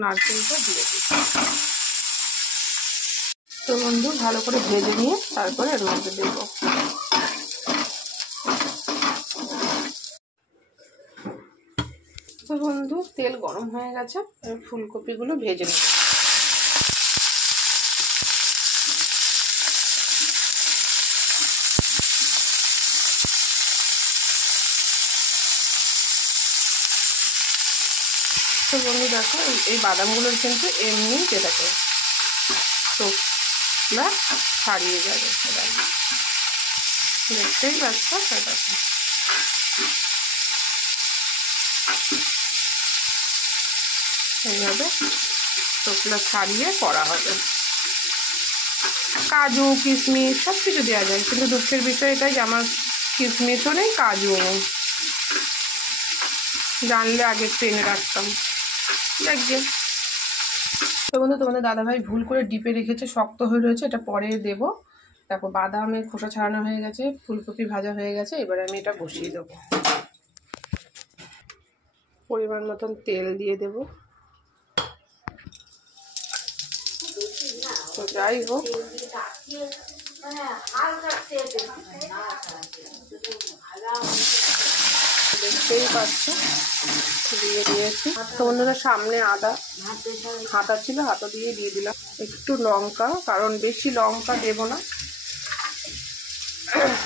নারকেলটা দিয়ে দিই। তো বন্ধু ভালো করে ভেজে নিয়ে তারপরে এর মধ্যে দেব। তো বন্ধু তেল গরম হয়ে গেছে, ফুলকপিগুলো ভেজে নেব। তো বন্ধু দেখো এই বাদামগুলোর কিন্তু এমনি যেটাকে টোকলা ছাড়িয়ে যাবে, দেখতেই পাচ্ছ সেটাকে। এইভাবে টোকলা ছাড়িয়ে করা হবে। কাজু কিশমিশ সব কিছু দেওয়া যায়, কিন্তু দুঃখের বিষয় এটাই যে আমার কিশমিশও নেই, কাজুও নেই। জানলে আগে একটু এনে রাখতাম। দেখবে তো বন্ধু তোমাদের দাদাভাই ভুল করে ডিপে রেখেছে, শক্ত হয়ে রয়েছে, এটা পরে দেবো। দেখো বাদামের খোসা ছাড়ানো হয়ে গেছে, ফুলকপি ভাজা হয়ে গেছে, এবারে আমি এটা বসিয়ে দেবো। পরিমাণ মতন তেল দিয়ে দেবো। তো যাই হোক, দেখতেই পাচ্ছ দিয়ে দিয়েছি। তো বন্ধুরা সামনে আদা হাতা ছিল, হাতা দিয়ে দিলাম একটু লঙ্কা, কারণ বেশি লঙ্কা দেবো না।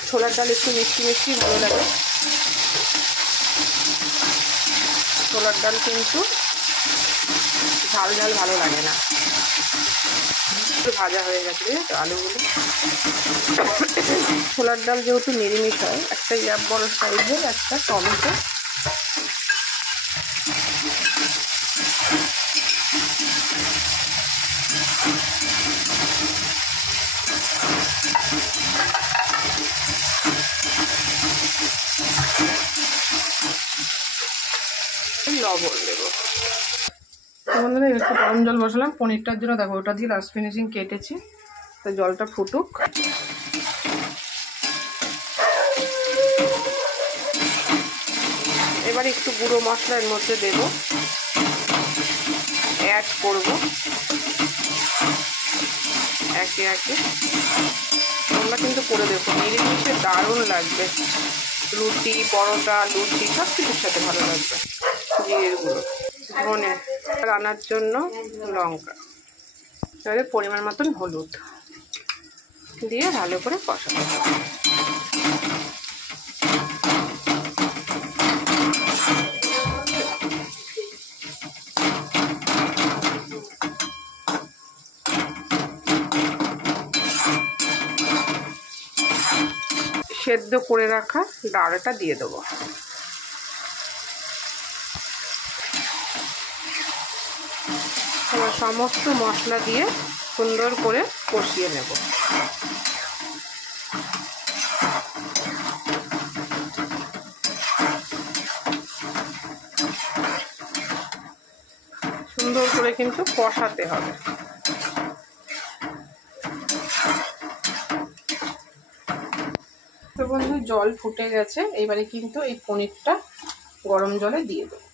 ছোলার ডাল একটু মিষ্টি মিষ্টি ভালো লাগে, ছোলার ডাল কিন্তু ঝাল ঝাল ভালো লাগে না। একটু ভাজা হয়ে গেছে আলুগুলো। ছোলার ডাল যেহেতু নিরামিষ হয়, একটা বড় সাইজের একটা টমেটো, লবণ দেবো। বন্ধুরা একটু গরম জল বসালাম পনিরটার জন্য। দেখো ওটা দিয়ে লাস্ট ফিনিশিং কেটেছি, তো জলটা ফুটুক। এবার একটু গুঁড়ো মশলা এর মধ্যে দেবো, অ্যাড করবো একে একে। তোমরা কিন্তু করে দেখো, নিরামিষে দারুণ লাগবে, রুটি পরোটা লুচি সব কিছুর সাথে ভালো লাগবে। জিরের গুঁড়ো, ধনে, রান্নার জন্য লঙ্কা, এবারে পরিমাণ মতন হলুদ দিয়ে ভালো করে কষাতে হবে। সেদ্ধ করে রাখা ডালটা দিয়ে দেবো। এবার সমস্ত মশলা দিয়ে সুন্দর করে কষিয়ে নেব। সুন্দর করে কিন্তু কষাতে হবে। তো বন্ধু জল ফুটে গেছে, এবারে কিন্তু এই পনিরটা গরম জলে দিয়ে দেবো।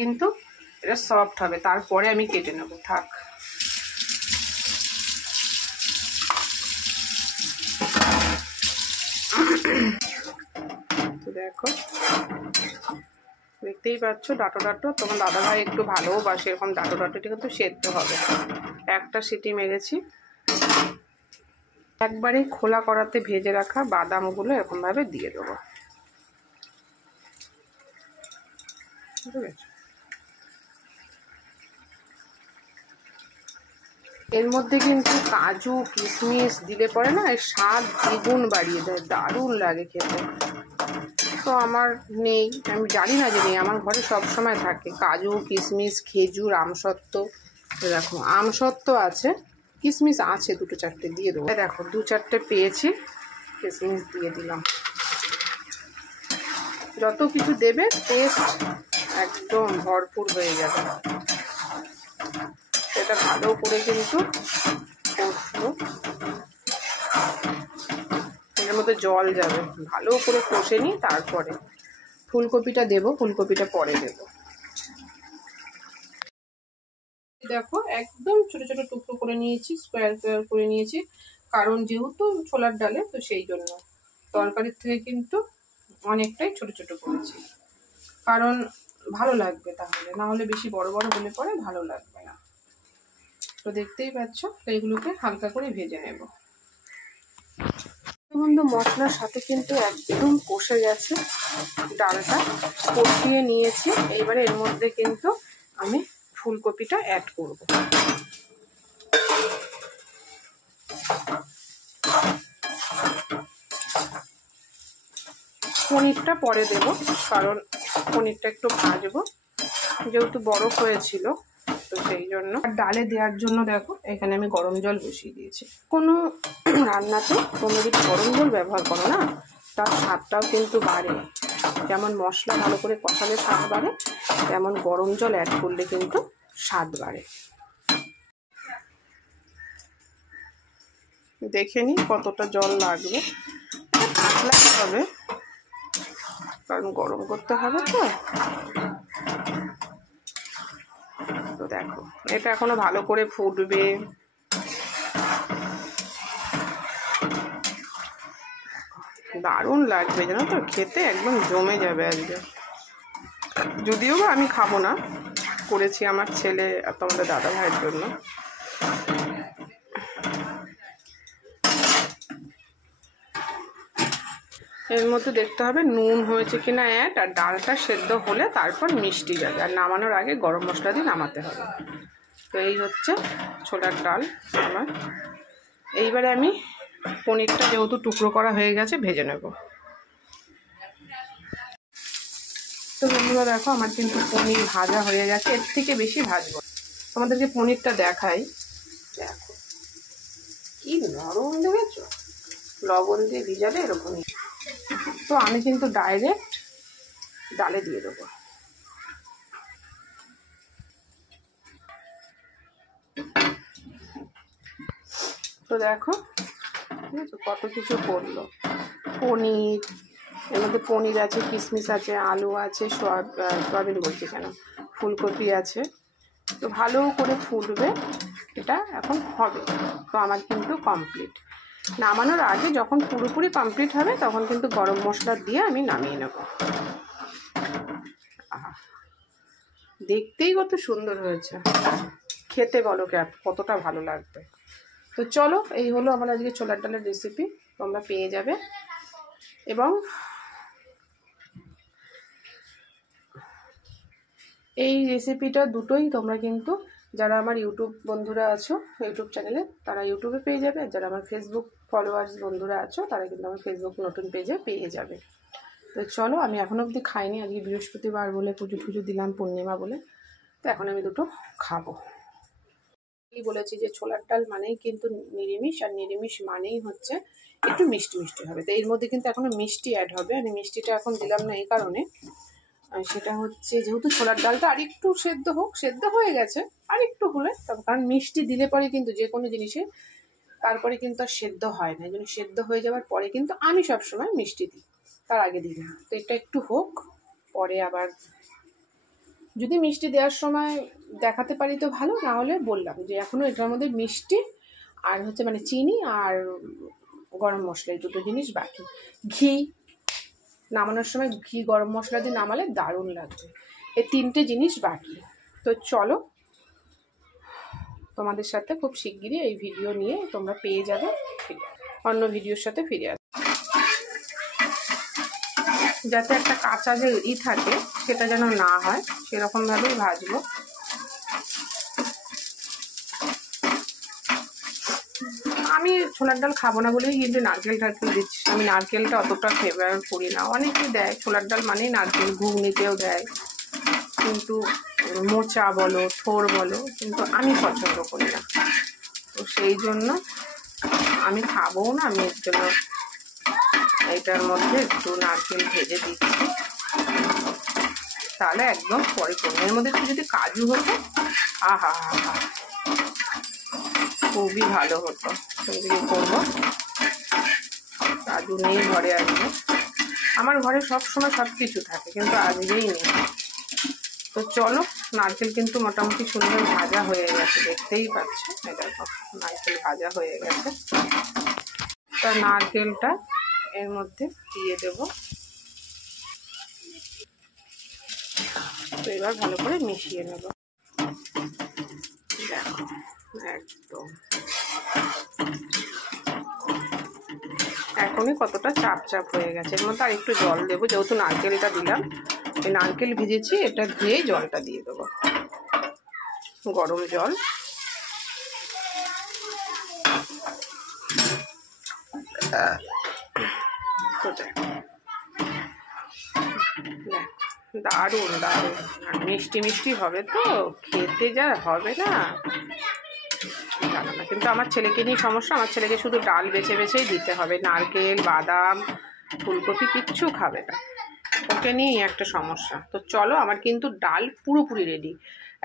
কিন্তু এটা সফট হবে, তারপরে আমি কেটে নেব। থাক, দেখো দেখতেই পাচ্ছ ডাটো ডাটো। তোমার দাদাভাই একটু ভালোবাসে এরকম ডাটো ডাটো, এটা কিন্তু সেদ্ধ হবে। একটা সিটি মেরেছি। একবারে খোলা করাতে ভেজে রাখা বাদামগুলো এরকমভাবে দিয়ে দেবো। এর মধ্যে কিন্তু কাজু কিশমিশ দিলে পরে না এর স্বাদ দ্বিগুণ বাড়িয়ে দেয়, দারুণ লাগে খেতে। তো আমার নেই, আমি জানি না যে নেই, আমার ঘরে সবসময় থাকে কাজু কিশমিশ খেজুর আমসত্ত্ব। দেখো আমসত্ত্ব আছে, কিশমিশ আছে দুটো চারটে দিয়ে দেবো। দেখো দু চারটে পেয়েছি, কিশমিশ দিয়ে দিলাম। যত কিছু দেবে টেস্ট একদম ভরপুর হয়ে যাবে। এটা ভালো করে কিন্তু কষবো, এর মধ্যে জল যাবে, ভালো করে কষে নিই। তারপরে ফুলকপিটা দেবো, ফুলকপিটা পরে দেবো। দেখো একদম ছোট ছোট টুকরো করে নিয়েছি, স্কোয়ার স্কোয়ার করে নিয়েছি, কারণ যেহেতু ছোলার ডালে তো সেই জন্য তরকারির থেকে কিন্তু অনেকটাই ছোট ছোট করেছি, কারণ ভালো লাগবে, তাহলে না হলে বেশি বড় বড় হলে পরে ভালো লাগবে না। তো দেখতেই পাচ্ছ, তো এগুলোকে হালকা করে ভেজে নেব। বন্ধু মশলার সাথে কিন্তু একদম কষে গেছে, ডালটা কষিয়ে নিয়েছি। এইবারে এর মধ্যে কিন্তু আমি ফুলকপিটা অ্যাড করব। পনিরটা পরে দেব, কারণ পনিরটা একটু ভাজবো, যেহেতু বরফ হয়েছিল তো সেই জন্য। আর ডালে দেওয়ার জন্য দেখো এখানে আমি গরম জল বসিয়ে দিয়েছি। কোনো রান্নাতে তোমরা যদি গরম জল ব্যবহার করো না, তার স্বাদটাও কিন্তু বাড়ে। যেমন মশলা ভালো করে কষালে স্বাদ বাড়ে, তেমন গরম জল অ্যাড করলে কিন্তু স্বাদ বাড়ে। দেখে নিই কতটা জল লাগবে, পাতলা হবে কারণ গরম করতে হবে। তো দেখো এটা এখনো ভালো করে ফুটবে। দারুণ লাগবে জানো তো, খেতে একদম জমে যাবে আজকে। যদিও বা আমি খাবো না, করেছি আমার ছেলে আর তোমাদের দাদা ভাইয়ের জন্য। এর মধ্যে দেখতে হবে নুন হয়েছে কিনা অ্যাড, আর ডালটা সেদ্ধ হলে তারপর মিষ্টি যাবে, আর নামানোর আগে গরম মশলা দিয়ে নামাতে হবে। তো এই হচ্ছে ছোলার ডাল আমার। এইবারে আমি পনিরটা যেহেতু টুকরো করা হয়ে গেছে ভেজে নেব। তো বন্ধুরা দেখো আমার কিন্তু পনির ভাজা হয়ে গেছে, এর থেকে বেশি ভাজবো। তোমাদেরকে পনিরটা দেখাই, দেখো কি নরম, দেখেছো? লবণ দিয়ে ভিজালে এরকমই। তো আমি কিন্তু ডাইরেক্ট ডালে দিয়ে দেবো। তো দেখো ঠিক আছে, কত কিছু করলো। পনির, এর মধ্যে পনির আছে, কিশমিশ আছে, আলু আছে, সয়াবিন বলছি কেন, ফুলকপি আছে। তো ভালো করে ফুটবে, এটা এখন হবে। তো আমার কিন্তু কমপ্লিট। নামানোর আগে যখন পুরোপুরি কমপ্লিট হবে তখন কিন্তু গরম মশলা দিয়ে আমি নামিয়ে নেব। দেখতেই কত সুন্দর হয়েছে, খেতে বলো কতটা ভালো লাগবে। তো চলো, এই হলো আমার আজকে ছোলার ডালের রেসিপি, তোমরা পেয়ে যাবে। এবং এই রেসিপিটা দুটোই তোমরা কিন্তু যারা আমার ইউটিউব বন্ধুরা আছো ইউটিউব চ্যানেলে, তারা ইউটিউবে পেয়ে যাবে, আর যারা আমার ফেসবুক ফলোয়ার্স বন্ধুরা আছো তারা কিন্তু আমার ফেসবুক নতুন পেজে পেয়ে যাবে। তো চলো, আমি এখনো অবধি খাইনি, আজকে বৃহস্পতিবার বলে পুজো টুজো দিলাম, পূর্ণিমা বলে। তো এখন আমি দুটো খাবো। বলেছি যে ছোলার ডাল মানেই কিন্তু নিরামিষ, আর নিরামিষ মানেই হচ্ছে একটু মিষ্টি মিষ্টি হবে। তো এর মধ্যে কিন্তু এখনো মিষ্টি অ্যাড হবে, আমি মিষ্টিটা এখন দিলাম না এই কারণে, সেটা হচ্ছে যেহেতু ছোলার ডালটা আরেকটু সেদ্ধ হোক, সেদ্ধ হয়ে গেছে, আরেকটু হলে তবে, কারণ মিষ্টি দিলে পরে কিন্তু যে কোনো জিনিসে তারপরে কিন্তু আর সেদ্ধ হয় না, এই জন্য সেদ্ধ হয়ে যাওয়ার পরে কিন্তু আমি সবসময় মিষ্টি দিই, তার আগে দিই না। তো এটা একটু হোক, পরে আবার যদি মিষ্টি দেওয়ার সময় দেখাতে পারি তো ভালো, না হলে বললাম যে এখনও এটার মধ্যে মিষ্টি আর হচ্ছে মানে চিনি আর গরম মশলা, এই দুটো জিনিস বাকি। ঘি নামানোর সময় ঘি গরম মশলা দিয়ে নামালে দারুণ লাগবে, এই তিনটে জিনিস বাকি। তো চলো, তোমাদের সাথে খুব শিগগিরই এই ভিডিও নিয়ে তোমরা পেয়ে যাবে, অন্য ভিডিওর সাথে ফিরে আসবে, যাতে একটা কাঁচা যে থাকে সেটা যেন না হয়, সেরকমভাবেই ভাজবো। আমি ছোলার ডাল খাবো না বলেই কিন্তু নারকেল টারকেল দিচ্ছি। আমি নারকেলটা অতটা ফেভার করি না, অনেকেই দেয় ছোলার ডাল মানেই নারকেল, ঘুগনিতেও দেয়, কিন্তু মোচা বলো থোর বলো, কিন্তু আমি পছন্দ করি না। তো সেই জন্য আমি খাবো না, আমি এর জন্য এইটার মধ্যে একটু নারকেল ভেজে দিচ্ছি, তাহলে একদম পরিপূর্ণ। এর মধ্যে একটু যদি কাজু হতো, আহা হা হা, খুবই ভালো হতো। কিন্তু কি করবো, কাজু নেই ঘরে আজকে। আমার ঘরে সব সময় সব কিছু থাকে, কিন্তু আজকেই নেই। তো চলো, নারকেল কিন্তু মোটামুটি সুন্দর ভাজা হয়ে গেছে, দেখতেই পাচ্ছ। এই দেখো নারকেল ভাজা হয়ে গেছে। তা নারকেলটা এর মধ্যে দিয়ে দেব। তো এবার ভালো করে মিশিয়ে নেব। দেখো একদম এখনই কতটা চাপ চাপ হয়ে গেছে। এর মধ্যে আর একটু জল দেবো, যেহেতু নারকেলটা দিলাম। এই নারকেল ভিজেছি, এটা ধুয়েই জলটা দিয়ে দেবো, গরম জল। তো দেখো দারুণ দারুণ, মিষ্টি মিষ্টি হবে তো, খেতে যা হবে না জানো না। কিন্তু আমার ছেলেকে নিয়ে সমস্যা, আমার ছেলেকে শুধু ডাল বেছে বেছেই দিতে হবে, নারকেল বাদাম ফুলকপি কিচ্ছু খাবে না, ওকে নিয়েই একটা সমস্যা। তো চলো, আমার কিন্তু ডাল পুরোপুরি রেডি।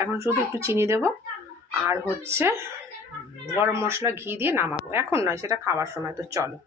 এখন শুধু একটু চিনি দেব আর হচ্ছে গরম মশলা ঘি দিয়ে নামাবো, এখন নয়, সেটা খাওয়ার সময়। তো চলো।